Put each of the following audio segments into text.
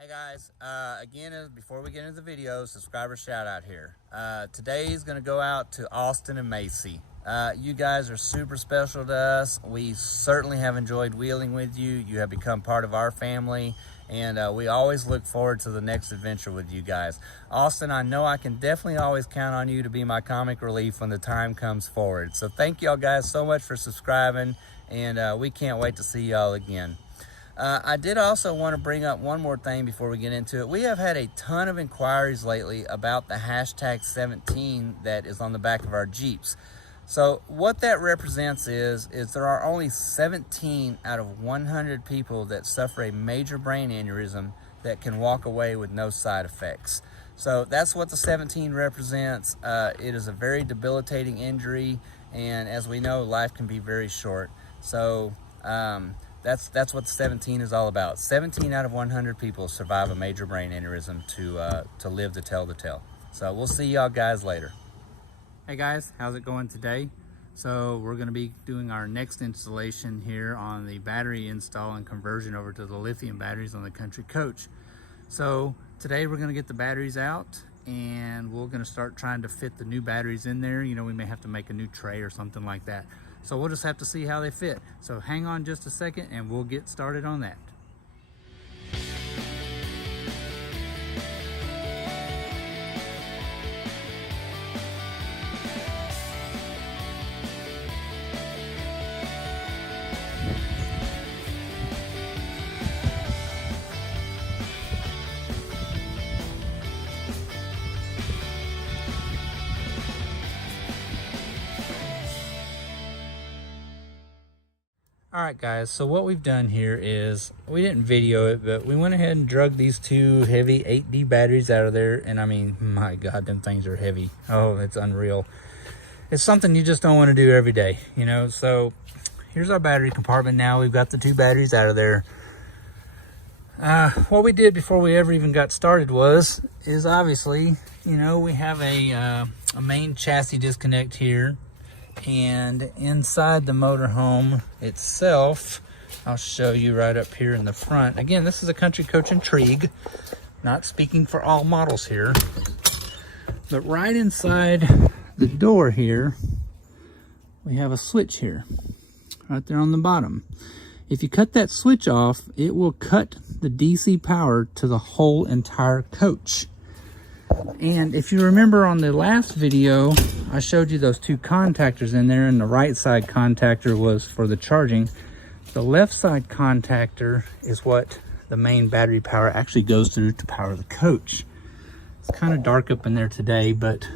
Hey guys, again, before we get into the video, subscriber shout out here. Today is going to go out to Austin and Macy. You guys are super special to us. We certainly have enjoyed wheeling with you. You have become part of our family, and we always look forward to the next adventure with you guys. Austin, I know I can definitely always count on you to be my comic relief when the time comes forward. So thank y'all guys so much for subscribing, and we can't wait to see y'all again. I did also want to bring up one more thing before we get into it. We have had a ton of inquiries lately about the hashtag 17 that is on the back of our Jeeps. So what that represents is there are only 17 out of 100 people that suffer a major brain aneurysm that can walk away with no side effects. So that's what the 17 represents. It is a very debilitating injury, and as we know, life can be very short. So that's what the 17 is all about. 17 out of 100 people survive a major brain aneurysm to live to tell the tale. So we'll see y'all guys later. Hey guys, how's it going today? So we're going to be doing our next installation here on the battery install and conversion over to the lithium batteries on the Country Coach. So today we're going to get the batteries out, and we're going to start trying to fit the new batteries in there. You know, we may have to make a new tray or something like that. So we'll just have to see how they fit. So hang on just a second and we'll get started on that. All right guys, so what we've done here is, we didn't video it, but we went ahead and drug these two heavy 8D batteries out of there. And I mean, my God, them things are heavy. Oh, it's unreal. It's something you just don't want to do every day, you know? So here's our battery compartment now. We've got the two batteries out of there. What we did before we ever even got started is obviously, you know, we have a main chassis disconnect here. And inside the motorhome itself, I'll show you right up here in the front. Again, this is a Country Coach Intrigue, not speaking for all models here. But right inside the door here, we have a switch here, right there on the bottom. If you cut that switch off, it will cut the DC power to the whole entire coach. And if you remember on the last video, I showed you those two contactors in there, and the right side contactor was for the charging. The left side contactor is what the main battery power actually goes through to power the coach. It's kind of dark up in there today, but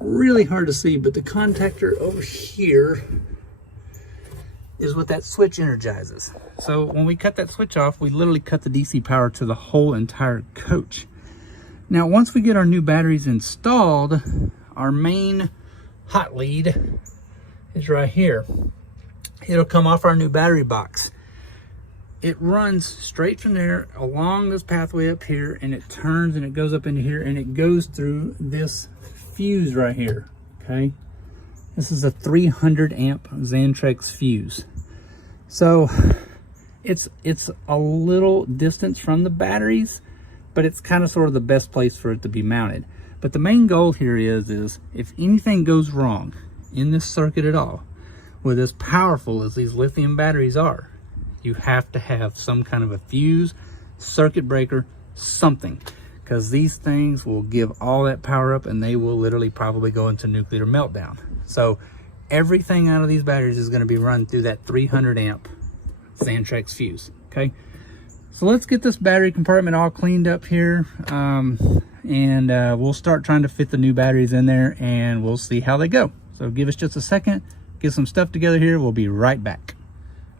really hard to see. But the contactor over here is what that switch energizes. So when we cut that switch off, we literally cut the DC power to the whole entire coach. Now, once we get our new batteries installed, our main hot lead is right here. It'll come off our new battery box. It runs straight from there along this pathway up here, and it turns and it goes up into here, and it goes through this fuse right here, okay? This is a 300 amp Xantrex fuse. So it's a little distance from the batteries, but it's kind of sort of the best place for it to be mounted. But the main goal here is if anything goes wrong in this circuit at all, with as powerful as these lithium batteries are, you have to have some kind of a fuse, circuit breaker, something, because these things will give all that power up, and they will literally probably go into nuclear meltdown. So everything out of these batteries is going to be run through that 300 amp Xantrex fuse, okay? So let's get this battery compartment all cleaned up here, and we'll start trying to fit the new batteries in there, and we'll see how they go. So give us just a second, get some stuff together here. We'll be right back.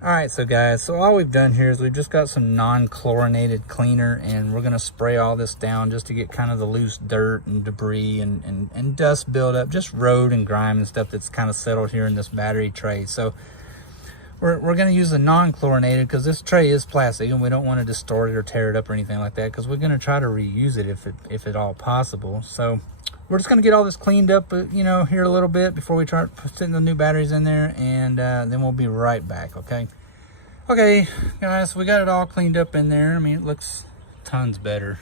All right, so guys, so all we've done here is we've just got some non-chlorinated cleaner, and we're gonna spray all this down just to get kind of the loose dirt and debris and dust buildup, just road and grime and stuff that's kind of settled here in this battery tray. So we're going to use a non-chlorinated, because this tray is plastic and we don't want to distort it or tear it up or anything like that, because we're going to try to reuse it if at all possible. So we're just going to get all this cleaned up, you know, here a little bit before we start putting the new batteries in there, and then we'll be right back, okay? Okay, guys, we got it all cleaned up in there. I mean, it looks tons better.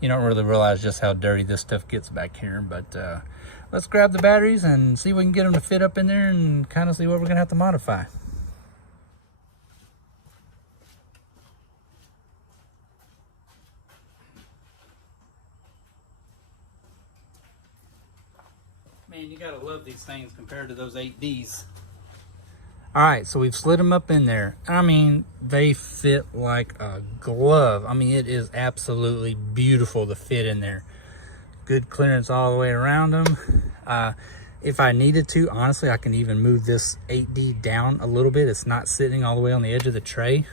You don't really realize just how dirty this stuff gets back here, but let's grab the batteries and see if we can get them to fit up in there and kind of see what we're gonna have to modify. Man, you gotta love these things compared to those 8Ds. All right, so we've slid them up in there. I mean, they fit like a glove. I mean, it is absolutely beautiful to fit in there. Good clearance all the way around them. If I needed to, honestly, I can even move this 8D down a little bit. It's not sitting all the way on the edge of the tray.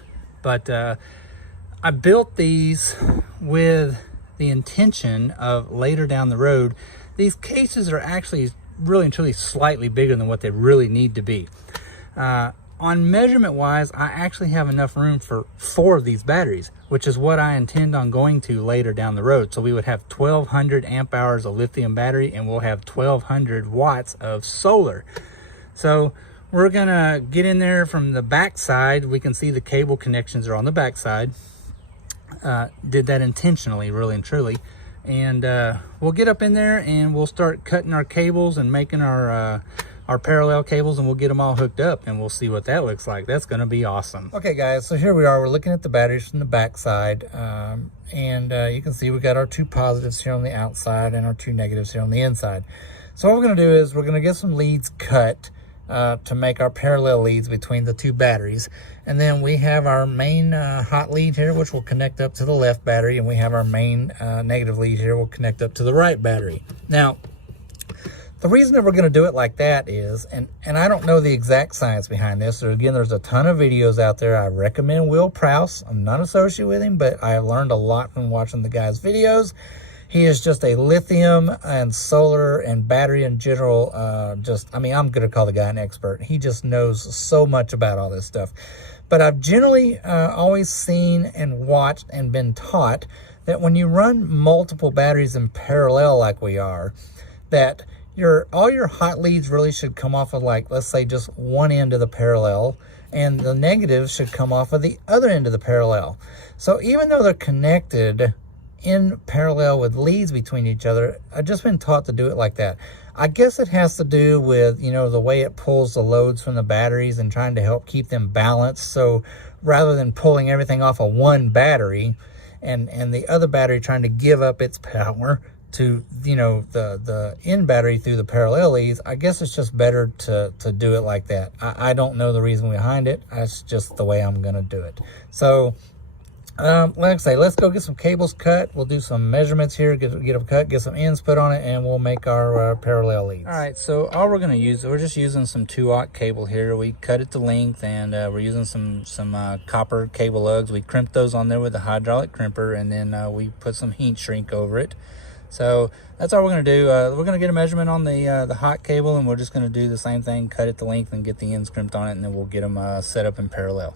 But I built these with the intention of later down the road, these cases are actually really and truly slightly bigger than what they really need to be. On measurement wise, I actually have enough room for 4 of these batteries, which is what I intend on going to later down the road. So we would have 1200 amp hours of lithium battery and we'll have 1200 watts of solar. So we're gonna get in there from the back side. We can see the cable connections are on the back side. Did that intentionally, really and truly. And we'll get up in there and we'll start cutting our cables and making our parallel cables, and we'll get them all hooked up and we'll see what that looks like. That's going to be awesome. Okay guys, so here we are. We're looking at the batteries from the back side, and you can see we got our 2 positives here on the outside and our 2 negatives here on the inside. So what we're going to do is we're going to get some leads cut to make our parallel leads between the 2 batteries, and then we have our main hot lead here, which will connect up to the left battery, and we have our main negative lead here will connect up to the right battery. Now the reason that we're going to do it like that is, and I don't know the exact science behind this. So again, there's a ton of videos out there. I recommend Will Prowse. I'm not associated with him, but I have learned a lot from watching the guy's videos. He is just a lithium and solar and battery in general. I mean, I'm going to call the guy an expert. He just knows so much about all this stuff. But I've generally always seen and watched and been taught that when you run multiple batteries in parallel like we are, that all your hot leads really should come off of, like, let's say just one end of the parallel, and the negatives should come off of the other end of the parallel. So even though they're connected in parallel with leads between each other, I've just been taught to do it like that. I guess it has to do with, you know, the way it pulls the loads from the batteries and trying to help keep them balanced. So rather than pulling everything off of one battery and the other battery trying to give up its power to, you know, the end battery through the parallel leads, I guess it's just better to do it like that. I don't know the reason behind it. That's just the way I'm going to do it. So like I say, let's go get some cables cut. We'll do some measurements here, get them cut, get some ends put on it, and we'll make our parallel leads. All right, so all we're going to use, we're just using some 2-aught cable here. We cut it to length, and we're using some copper cable lugs. We crimped those on there with a hydraulic crimper, and then we put some heat shrink over it. So that's all we're going to do. We're going to get a measurement on the hot cable, and we're just going to do the same thing, cut it to length and get the ends crimped on it, and then we'll get them set up in parallel.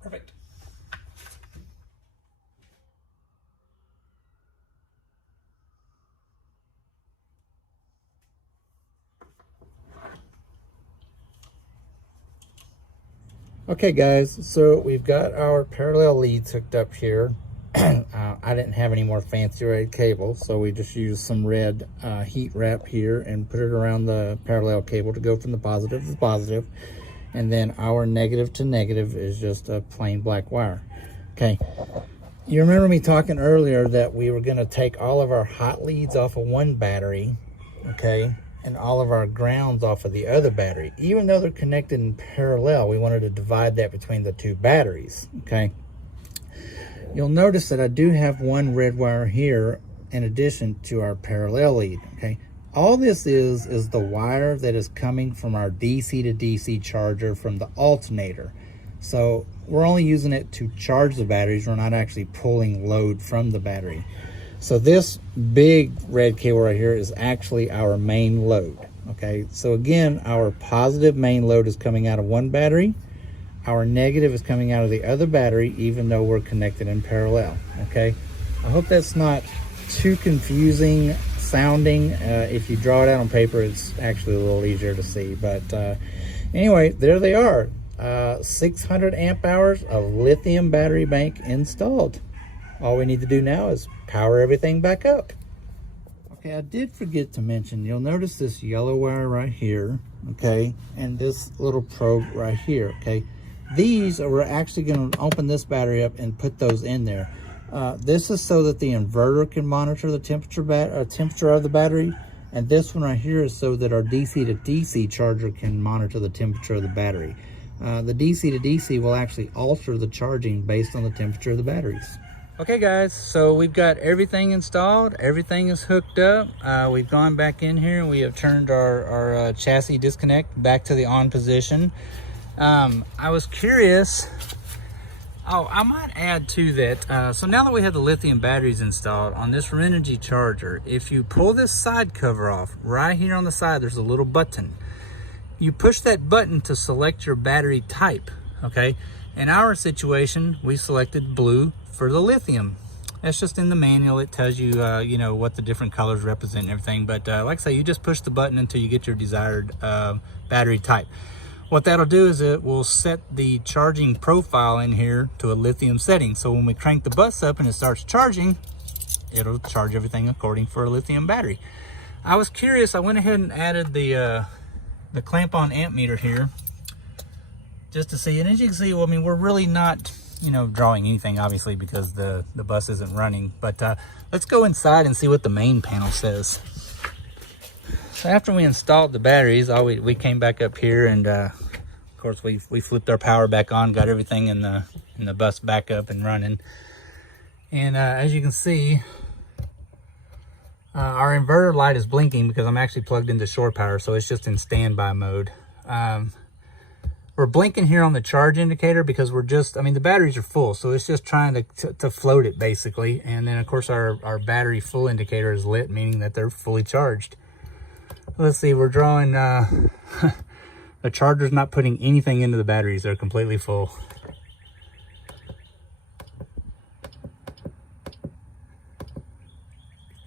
Perfect. Okay guys, so we've got our parallel leads hooked up here. I didn't have any more fancy red cable, so we just used some red heat wrap here and put it around the parallel cable to go from the positive to the positive. And then our negative to negative is just a plain black wire. Okay, you remember me talking earlier that we were going to take all of our hot leads off of one battery, okay, and all of our grounds off of the other battery. Even though they're connected in parallel, we wanted to divide that between the 2 batteries, okay. You'll notice that I do have one red wire here in addition to our parallel lead, okay. All this is the wire that is coming from our DC to DC charger from the alternator. So we're only using it to charge the batteries. We're not actually pulling load from the battery. So this big red cable right here is actually our main load. Okay, so again, our positive main load is coming out of one battery. Our negative is coming out of the other battery, even though we're connected in parallel. Okay, I hope that's not too confusing sounding. If you draw it out on paper, it's actually a little easier to see. But anyway, there they are. 600 amp hours of lithium battery bank installed. All we need to do now is power everything back up. Okay, I did forget to mention, you'll notice this yellow wire right here, okay, and this little probe right here, okay. These we're actually going to open this battery up and put those in there. This is so that the inverter can monitor the temperature of the battery, and this one right here is so that our DC to DC charger can monitor the temperature of the battery. The DC to DC will actually alter the charging based on the temperature of the batteries. Okay guys, so we've got everything installed, everything is hooked up. We've gone back in here and we have turned our chassis disconnect back to the on position. I was curious, I might add to that, so now that we have the lithium batteries installed on this Renogy charger, if you pull this side cover off, right here on the side there's a little button. You push that button to select your battery type, okay? In our situation, we selected blue for the lithium. That's just in the manual. It tells you, you know, what the different colors represent and everything. But like I say, you just push the button until you get your desired battery type. What that'll do is it will set the charging profile in here to a lithium setting. So when we crank the bus up and it starts charging, it'll charge everything according for a lithium battery. I was curious. I went ahead and added the clamp-on amp meter here just to see. And as you can see, well, I mean, we're really not, you know, drawing anything obviously because the bus isn't running. But let's go inside and see what the main panel says. So after we installed the batteries, we came back up here and of course we flipped our power back on, got everything in the bus back up and running. And as you can see, our inverter light is blinking because I'm actually plugged into shore power, so it's just in standby mode. We're blinking here on the charge indicator because we're just, I mean, the batteries are full, so it's just trying to float it basically. And then of course our battery full indicator is lit, meaning that they're fully charged. Let's see, we're drawing, the charger's not putting anything into the batteries. They're completely full.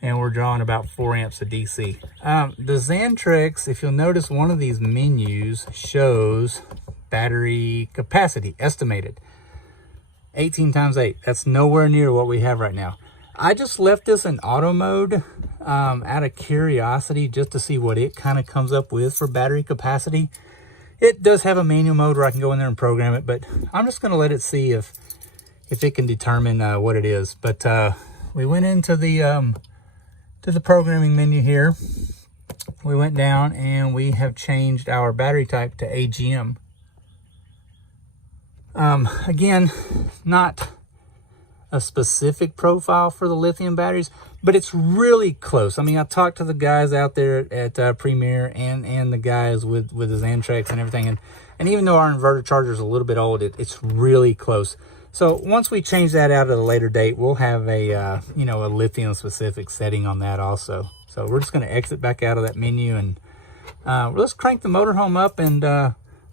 And we're drawing about 4 amps of DC. The Xantrex, if you'll notice, one of these menus shows battery capacity estimated 18 times 8. That's nowhere near what we have right now. I just left this in auto mode out of curiosity, just to see what it kind of comes up with for battery capacity. It does have a manual mode where I can go in there and program it, but I'm just going to let it see if it can determine what it is. But we went into the programming menu here. We went down and we have changed our battery type to AGM. Again, not a specific profile for the lithium batteries, but it's really close. I mean, I talked to the guys out there at Premier and the guys with the Xantrex and everything, and even though our inverter charger is a little bit old, it's really close. So once we change that out at a later date, we'll have a you know, a lithium specific setting on that also. So we're just going to exit back out of that menu and let's crank the motorhome up, and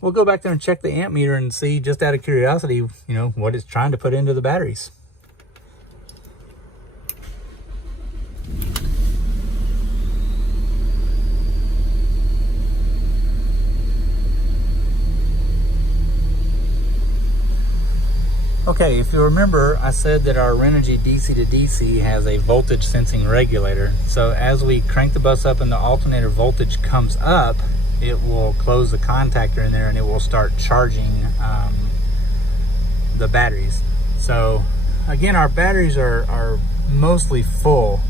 we'll go back there and check the amp meter and see, just out of curiosity, you know, what it's trying to put into the batteries. Okay, if you remember, I said that our Renogy DC to DC has a voltage sensing regulator. So as we crank the bus up and the alternator voltage comes up, it will close the contactor in there and it will start charging the batteries. So again, our batteries are mostly full.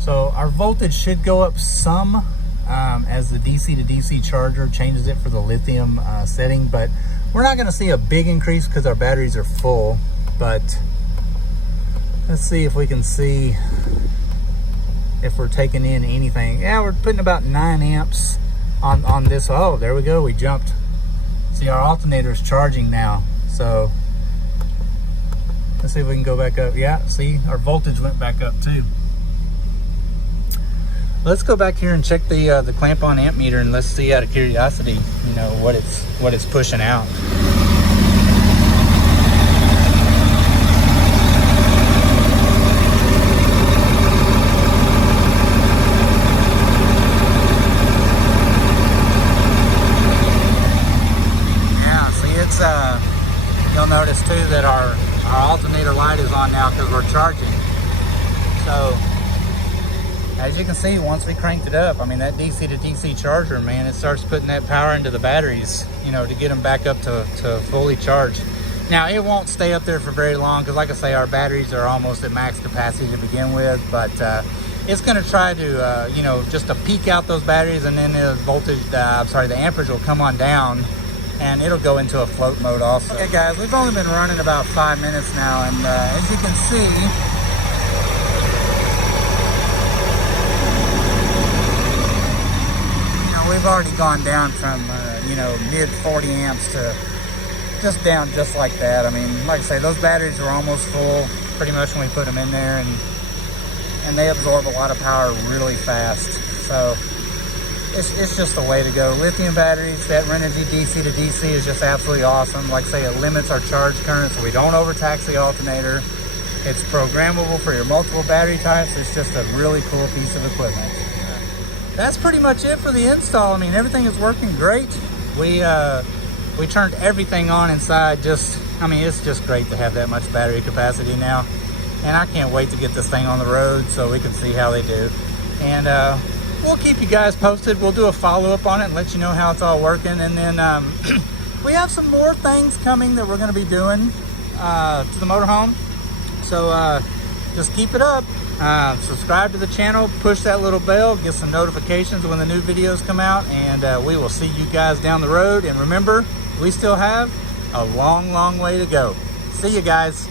So our voltage should go up some as the DC to DC charger changes it for the lithium setting, but we're not going to see a big increase because our batteries are full. But let's see if we can see if we're taking in anything. Yeah, we're putting about 9 amps on this. Oh, there we go, we jumped. See, our alternator is charging now. So Let's see if we can go back up. Yeah, see, our voltage went back up too. Let's go back here and check the clamp-on amp meter, and let's see, out of curiosity, you know, what it's pushing out. Yeah, see, it's you'll notice too that our alternator light is on now because we're charging. So as you can see, once we cranked it up, I mean, that DC to DC charger, man, it starts putting that power into the batteries, you know, to get them back up to fully charged. Now, it won't stay up there for very long because, like I say, our batteries are almost at max capacity to begin with, but it's going to try to, you know, just to peak out those batteries, and then the voltage, the amperage will come on down, and it'll go into a float mode also. Okay, guys, we've only been running about 5 minutes now, and as you can see, we've already gone down from, you know, mid 40 amps to just down just like that. I mean, like I say, those batteries are almost full pretty much when we put them in there, and they absorb a lot of power really fast. So it's just the way to go. Lithium batteries, that Renogy DC to DC is just absolutely awesome. Like I say, it limits our charge current so we don't overtax the alternator. It's programmable for your multiple battery types. It's just a really cool piece of equipment. That's pretty much it for the install. I mean, everything is working great. We turned everything on inside. I mean, it's just great to have that much battery capacity now. And I can't wait to get this thing on the road so we can see how they do. And we'll keep you guys posted. We'll do a follow-up on it and let you know how it's all working. And then we have some more things coming that we're going to be doing to the motorhome. So just keep it up. Subscribe to the channel, push that little bell, get some notifications when the new videos come out, and we will see you guys down the road. And remember, we still have a long way to go. See you guys.